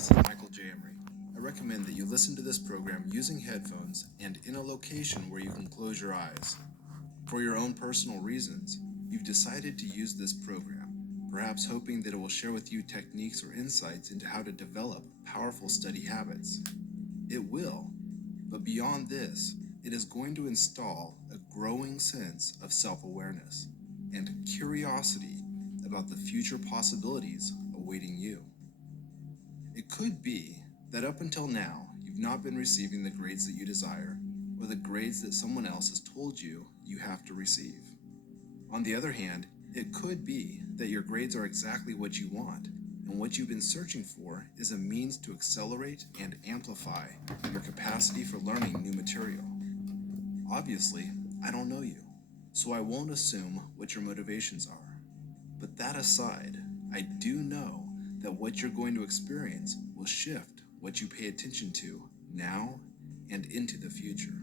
this is Michael J. Emery. I recommend that you listen to this program using headphones and in a location where you can close your eyes. For your own personal reasons, you've decided to use this program, perhaps hoping that it will share with you techniques or insights into how to develop powerful study habits. It will, but beyond this, it is going to install a growing sense of self-awareness and curiosity about the future possibilities awaiting you. It could be that up until now, you've not been receiving the grades that you desire, or the grades that someone else has told you you have to receive. On the other hand, it could be that your grades are exactly what you want, and what you've been searching for is a means to accelerate and amplify your capacity for learning new material. Obviously, I don't know you, so I won't assume what your motivations are. But that aside, I do know that what you're going to experience will shift what you pay attention to now and into the future.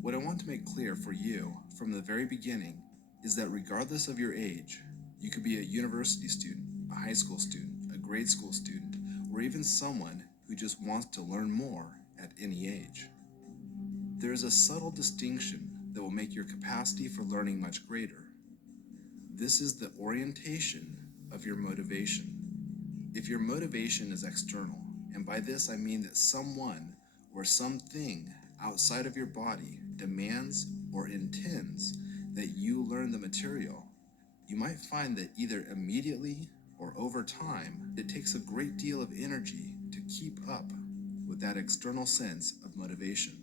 What I want to make clear for you from the very beginning is that regardless of your age, you could be a university student, a high school student, a grade school student, or even someone who just wants to learn more at any age. There is a subtle distinction that will make your capacity for learning much greater. This is the orientation of your motivation. If your motivation is external, and by this I mean that someone or something outside of your body demands or intends that you learn the material, you might find that either immediately or over time, it takes a great deal of energy to keep up with that external sense of motivation.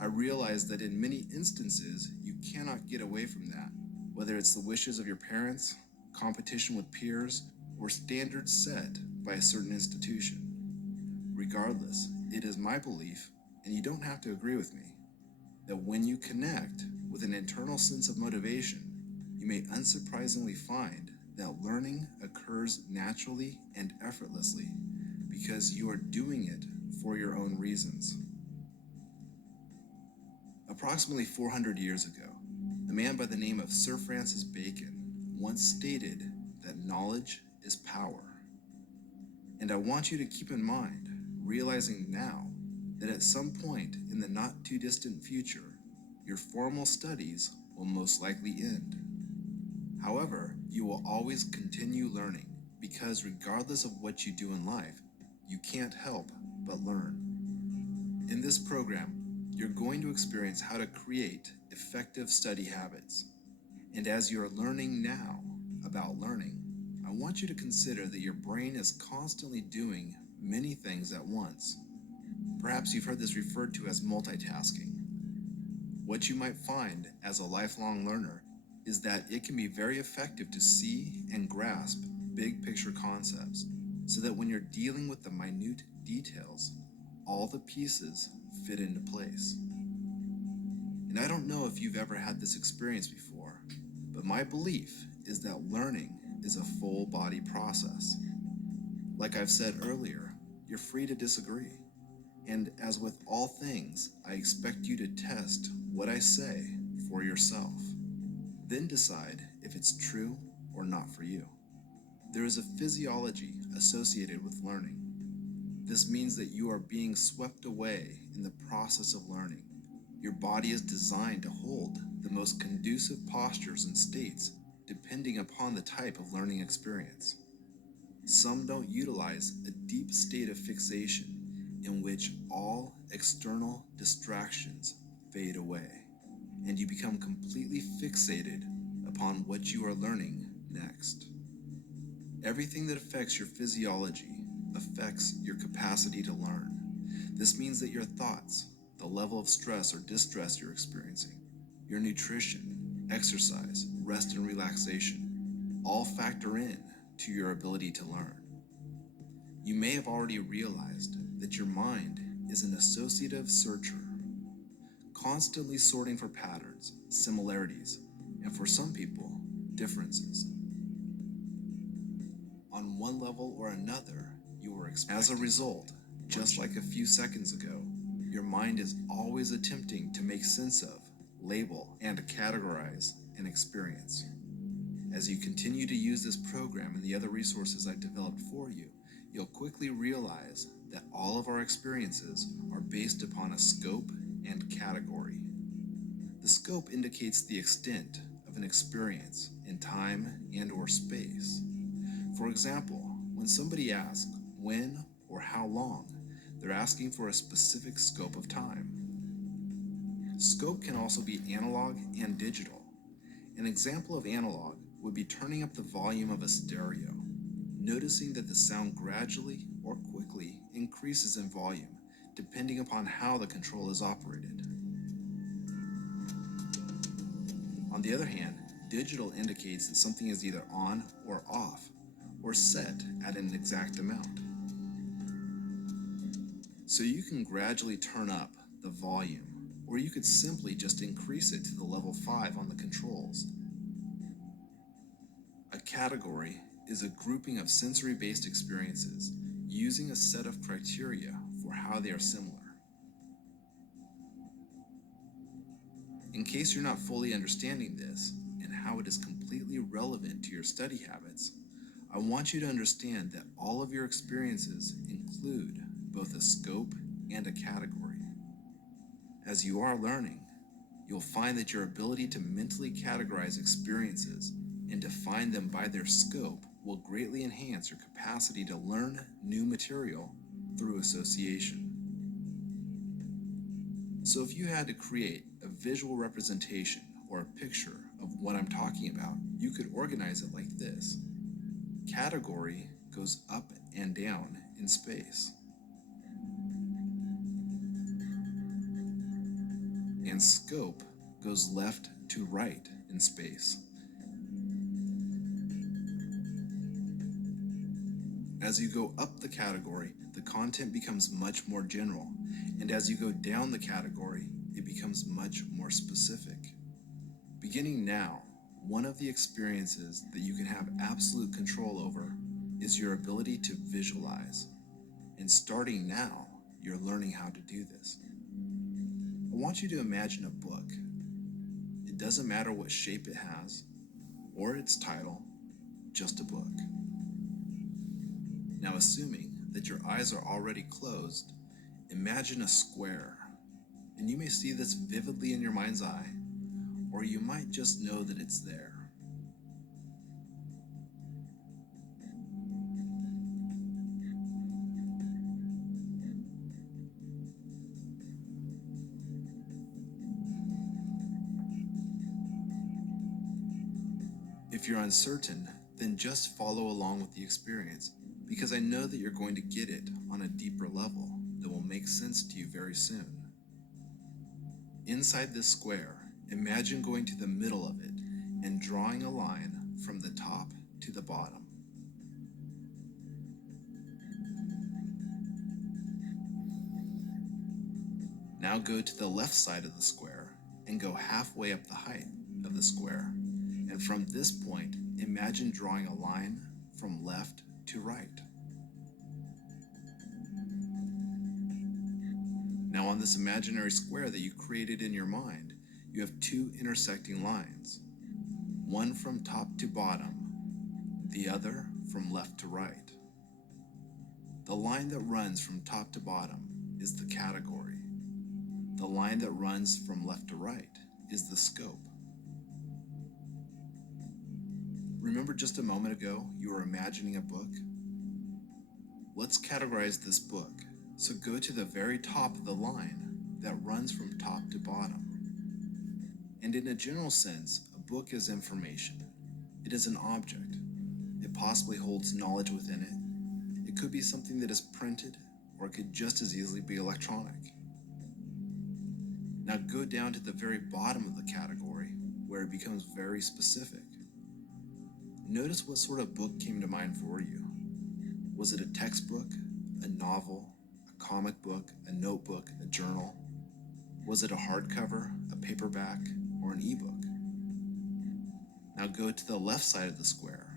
I realize that in many instances, you cannot get away from that, whether it's the wishes of your parents, competition with peers, or standards set by a certain institution. Regardless, it is my belief, and you don't have to agree with me, that when you connect with an internal sense of motivation, you may unsurprisingly find that learning occurs naturally and effortlessly because you are doing it for your own reasons. Approximately 400 years ago, a man by the name of Sir Francis Bacon once stated that knowledge is power. And I want you to keep in mind, realizing now, that at some point in the not too distant future, your formal studies will most likely end. However, you will always continue learning because regardless of what you do in life, you can't help but learn. In this program, you're going to experience how to create effective study habits. And as you're learning now about learning, I want you to consider that your brain is constantly doing many things at once. Perhaps you've heard this referred to as multitasking. What you might find as a lifelong learner is that it can be very effective to see and grasp big picture concepts so that when you're dealing with the minute details, all the pieces fit into place. And I don't know if you've ever had this experience before, but my belief is that learning is a full body process. Like I've said earlier, you're free to disagree. And as with all things, I expect you to test what I say for yourself. Then decide if it's true or not for you. There is a physiology associated with learning. This means that you are being swept away in the process of learning. Your body is designed to hold the most conducive postures and states depending upon the type of learning experience. Some don't utilize a deep state of fixation in which all external distractions fade away, and you become completely fixated upon what you are learning next. Everything that affects your physiology affects your capacity to learn. This means that your thoughts, the level of stress or distress you're experiencing, your nutrition, exercise, rest and relaxation, all factor in to your ability to learn. You may have already realized that your mind is an associative searcher, constantly sorting for patterns, similarities, and for some people, differences. On one level or another, you are expecting. As a result, just like a few seconds ago, your mind is always attempting to make sense of, label, and categorize an experience. As you continue to use this program and the other resources I've developed for you, you'll quickly realize that all of our experiences are based upon a scope and category. The scope indicates the extent of an experience in time and or space. For example, when somebody asks when or how long, they're asking for a specific scope of time. Scope can also be analog and digital. An example of analog would be turning up the volume of a stereo, noticing that the sound gradually or quickly increases in volume depending upon how the control is operated. On the other hand, digital indicates that something is either on or off, or set at an exact amount. So you can gradually turn up the volume, or you could simply just increase it to the level 5 on the controls. A category is a grouping of sensory-based experiences using a set of criteria for how they are similar. In case you're not fully understanding this and how it is completely relevant to your study habits, I want you to understand that all of your experiences include both a scope and a category. As you are learning, you'll find that your ability to mentally categorize experiences and define them by their scope will greatly enhance your capacity to learn new material through association. So if you had to create a visual representation or a picture of what I'm talking about, you could organize it like this. Category goes up and down in space. And scope goes left to right in space. As you go up the category, the content becomes much more general, and as you go down the category, it becomes much more specific. Beginning now, one of the experiences that you can have absolute control over is your ability to visualize. And starting now, you're learning how to do this. I want you to imagine a book. It doesn't matter what shape it has or its title, just a book. Now, assuming that your eyes are already closed, imagine a square, and you may see this vividly in your mind's eye, or you might just know that it's there. If you're uncertain, then just follow along with the experience, because I know that you're going to get it on a deeper level that will make sense to you very soon. Inside this square, imagine going to the middle of it and drawing a line from the top to the bottom. Now go to the left side of the square and go halfway up the height of the square. And from this point, imagine drawing a line from left to right. Now on this imaginary square that you created in your mind, you have two intersecting lines. One from top to bottom, the other from left to right. The line that runs from top to bottom is the category. The line that runs from left to right is the scope. Remember just a moment ago, you were imagining a book? Let's categorize this book. So go to the very top of the line that runs from top to bottom. And in a general sense, a book is information. It is an object. It possibly holds knowledge within it. It could be something that is printed, or it could just as easily be electronic. Now go down to the very bottom of the category, where it becomes very specific. Notice what sort of book came to mind for you. Was it a textbook, a novel, a comic book, a notebook, a journal? Was it a hardcover, a paperback, or an ebook? Now go to the left side of the square.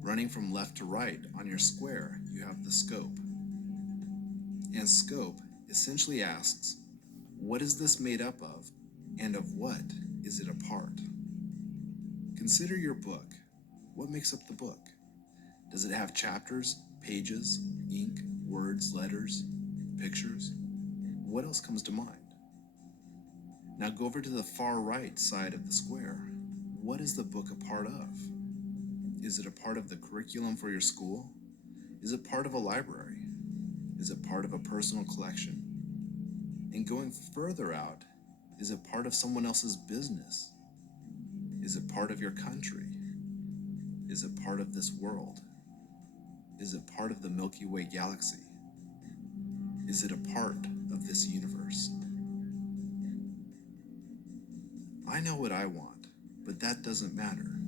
Running from left to right on your square, you have the scope. And scope essentially asks, what is this made up of, and of what is it a part? Consider your book. What makes up the book? Does it have chapters, pages, ink, words, letters, pictures? What else comes to mind? Now go over to the far right side of the square. What is the book a part of? Is it a part of the curriculum for your school? Is it part of a library? Is it part of a personal collection? And going further out, is it part of someone else's business? Is it part of your country? Is it part of this world? Is it part of the Milky Way galaxy? Is it a part of this universe? I know what I want, but that doesn't matter.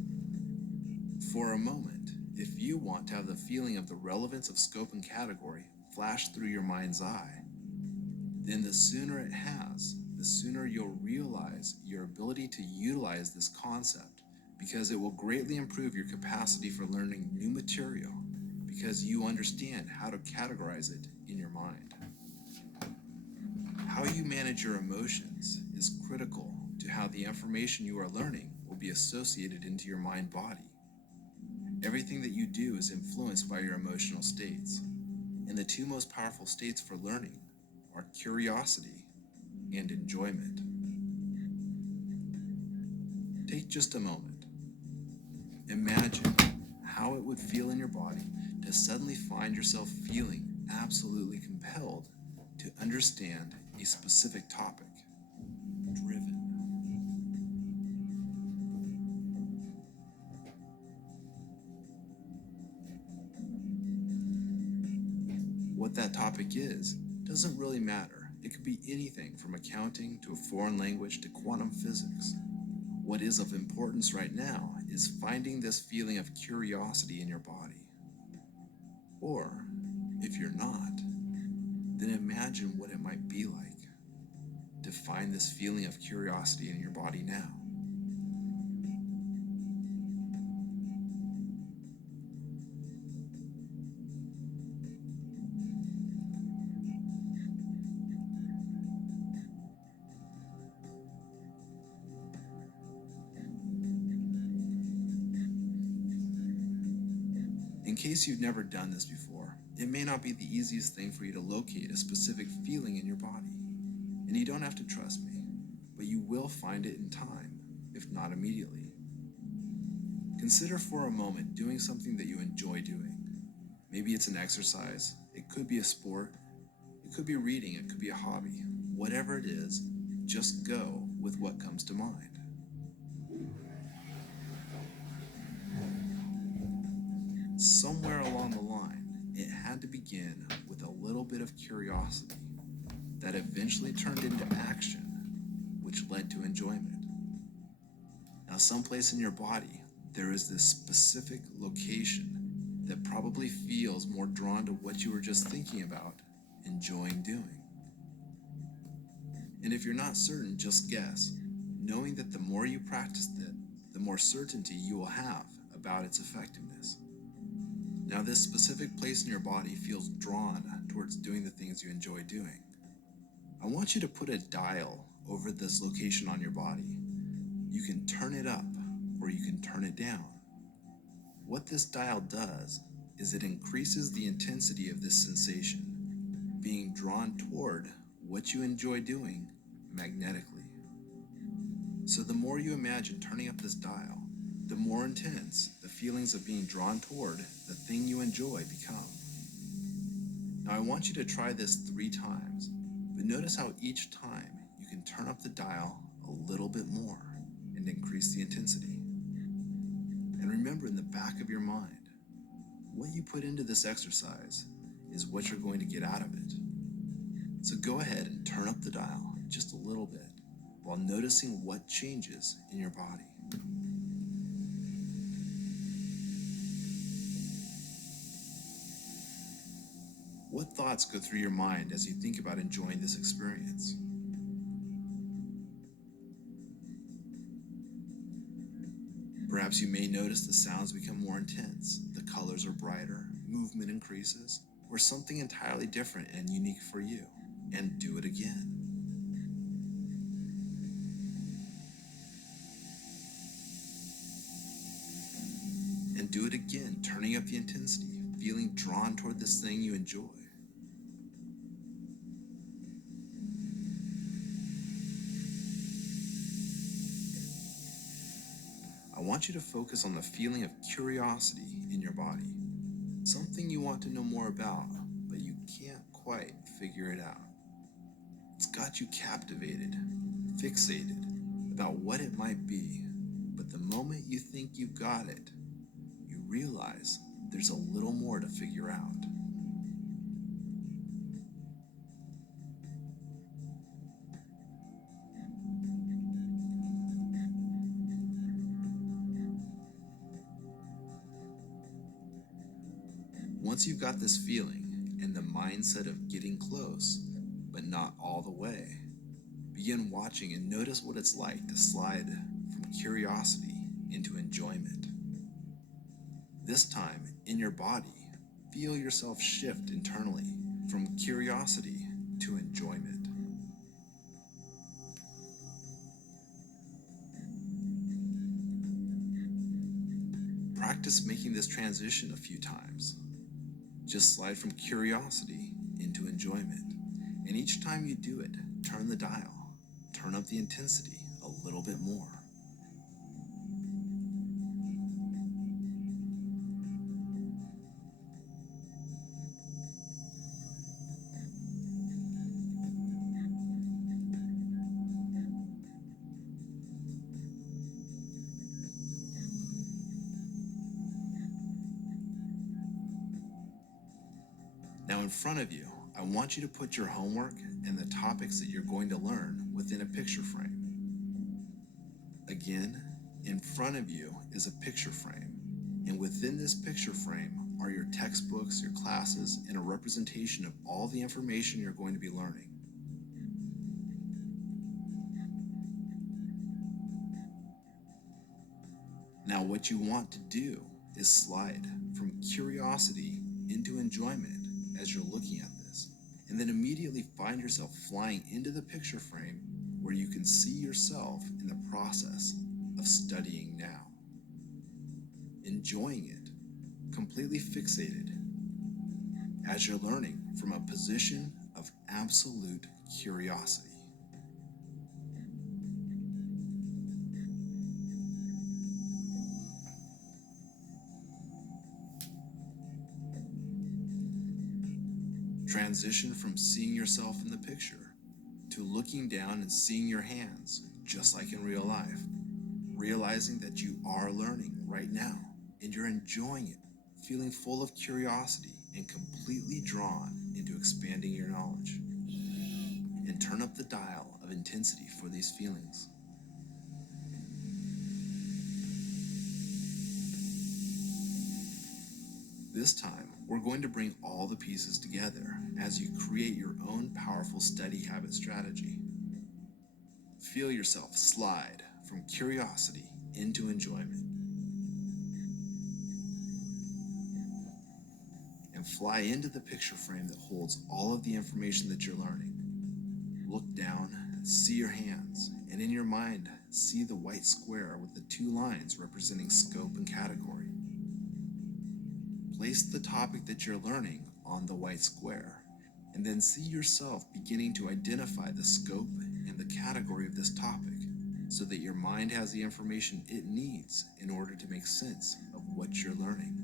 For a moment, if you want to have the feeling of the relevance of scope and category flash through your mind's eye, then the sooner it has, the sooner you'll realize your ability to utilize this concept, because it will greatly improve your capacity for learning new material, because you understand how to categorize it in your mind. How you manage your emotions is critical to how the information you are learning will be associated into your mind-body. Everything that you do is influenced by your emotional states, and the two most powerful states for learning are curiosity and enjoyment. Take just a moment. Imagine how it would feel in your body to suddenly find yourself feeling absolutely compelled to understand a specific topic. Driven. What that topic is doesn't really matter. It could be anything from accounting to a foreign language to quantum physics. What is of importance right now is finding this feeling of curiosity in your body. Or, if you're not, then imagine what it might be like to find this feeling of curiosity in your body now. In case you've never done this before, it may not be the easiest thing for you to locate a specific feeling in your body. And you don't have to trust me, but you will find it in time, if not immediately. Consider for a moment doing something that you enjoy doing. Maybe it's an exercise, it could be a sport, it could be reading, it could be a hobby. Whatever it is, just go with what comes to mind. Somewhere along the line, it had to begin with a little bit of curiosity that eventually turned into action, which led to enjoyment. Now, someplace in your body, there is this specific location that probably feels more drawn to what you were just thinking about, enjoying doing. And if you're not certain, just guess, knowing that the more you practice it, the more certainty you will have about its effectiveness. Now, this specific place in your body feels drawn towards doing the things you enjoy doing. I want you to put a dial over this location on your body. You can turn it up or you can turn it down. What this dial does is it increases the intensity of this sensation, being drawn toward what you enjoy doing magnetically. So the more you imagine turning up this dial, the more intense the feelings of being drawn toward the thing you enjoy become. Now I want you to try this 3 times, but notice how each time you can turn up the dial a little bit more and increase the intensity. And remember, in the back of your mind, what you put into this exercise is what you're going to get out of it. So go ahead and turn up the dial just a little bit while noticing what changes in your body. What thoughts go through your mind as you think about enjoying this experience? Perhaps you may notice the sounds become more intense, the colors are brighter, movement increases, or something entirely different and unique for you. And do it again. Do it again, turning up the intensity, feeling drawn toward this thing you enjoy. I want you to focus on the feeling of curiosity in your body, something you want to know more about, but you can't quite figure it out. It's got you captivated, fixated about what it might be, but the moment you think you've got it, you realize there's a little more to figure out. Once you've got this feeling and the mindset of getting close, but not all the way, begin watching and notice what it's like to slide from curiosity into enjoyment. This time, in your body, feel yourself shift internally from curiosity to enjoyment. Practice making this transition a few times. Just slide from curiosity into enjoyment. And each time you do it, turn the dial, turn up the intensity a little bit more. Now in front of you, I want you to put your homework and the topics that you're going to learn within a picture frame. Again, in front of you is a picture frame, and within this picture frame are your textbooks, your classes, and a representation of all the information you're going to be learning. Now what you want to do is slide from curiosity into enjoyment as you're looking at this, and then immediately find yourself flying into the picture frame where you can see yourself in the process of studying now, enjoying it, completely fixated, as you're learning from a position of absolute curiosity. Transition from seeing yourself in the picture to looking down and seeing your hands just like in real life, realizing that you are learning right now and you're enjoying it, feeling full of curiosity and completely drawn into expanding your knowledge. And turn up the dial of intensity for these feelings. This time, we're going to bring all the pieces together as you create your own powerful study habit strategy. Feel yourself slide from curiosity into enjoyment. And fly into the picture frame that holds all of the information that you're learning. Look down, see your hands, and in your mind, see the white square with the two lines representing scope and category. Place the topic that you're learning on the white square, and then see yourself beginning to identify the scope and the category of this topic so that your mind has the information it needs in order to make sense of what you're learning.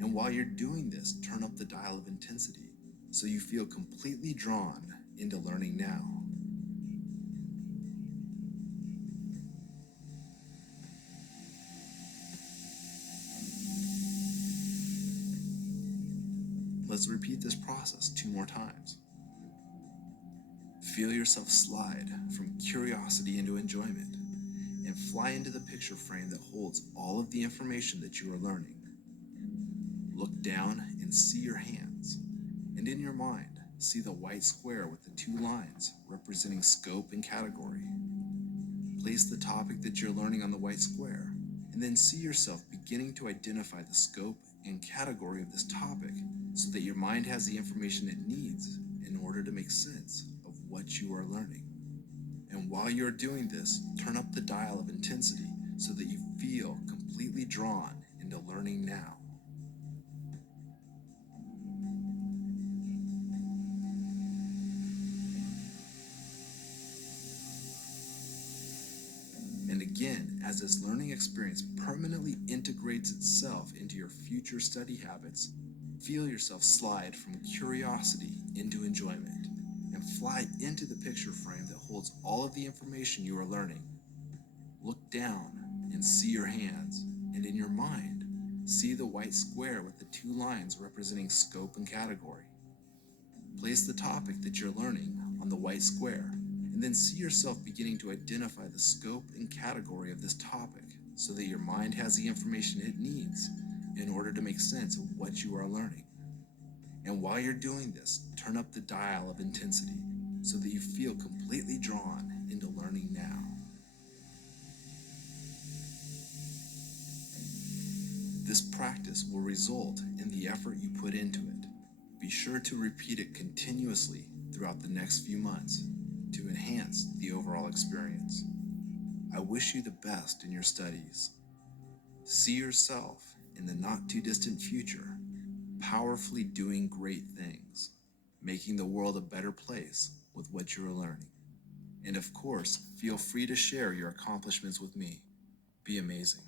And while you're doing this, turn up the dial of intensity so you feel completely drawn into learning now. Let's repeat this process 2 more times. Feel yourself slide from curiosity into enjoyment and fly into the picture frame that holds all of the information that you are learning. Look down and see your hands, and in your mind, see the white square with the 2 lines representing scope and category. Place the topic that you're learning on the white square, and then see yourself beginning to identify the scope and category of this topic so that your mind has the information it needs in order to make sense of what you are learning. And while you're doing this, turn up the dial of intensity so that you feel completely drawn into learning now. And again, as this learning experience permanently integrates itself into your future study habits, feel yourself slide from curiosity into enjoyment and fly into the picture frame that holds all of the information you are learning. Look down and see your hands, and in your mind, see the white square with the two lines representing scope and category. Place the topic that you're learning on the white square, and then see yourself beginning to identify the scope and category of this topic so that your mind has the information it needs in order to make sense of what you are learning. And while you're doing this, turn up the dial of intensity so that you feel completely drawn into learning now. This practice will result in the effort you put into it. Be sure to repeat it continuously throughout the next few months to enhance the overall experience. I wish you the best in your studies. See yourself in the not too distant future, powerfully doing great things, making the world a better place with what you are learning. And of course, feel free to share your accomplishments with me. Be amazing.